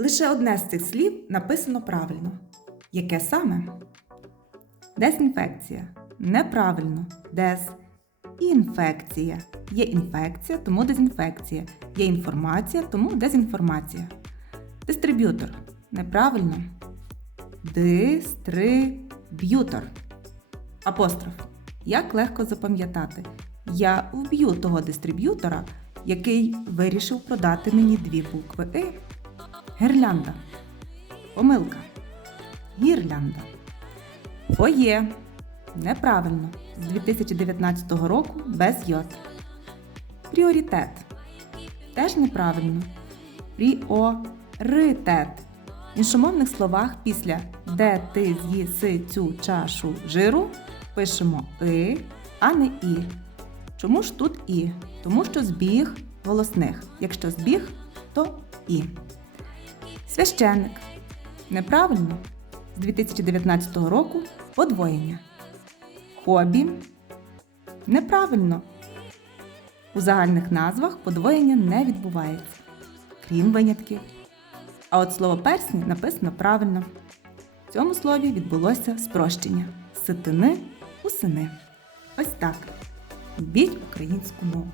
Лише одне з цих слів написано правильно. Яке саме? Дезінфекція. Неправильно. Дез. Інфекція. Є інфекція, тому дезінфекція. Є інформація, тому дезінформація. Дистриб'ютор. Неправильно. Дистриб'ютор. Апостроф. Як легко запам'ятати. Я вб'ю того дистриб'ютора, який вирішив продати мені дві букви И. Гірлянда. Помилка. Гірлянда. Фоє. Неправильно. З 2019 року без йод. Пріоритет. Теж неправильно. Пріоритет. В іншомовних словах після де ти з'їси цю чашу жиру пишемо и, а не і. Чому ж тут і? Тому що збіг голосних. Якщо збіг, то і. Священник. Неправильно. З 2019 року подвоєння. Хобі. Неправильно. У загальних назвах подвоєння не відбувається, крім винятків. А от слово персні написано правильно. В цьому слові відбулося спрощення ситини у сини. Ось так. Любіть українську мову.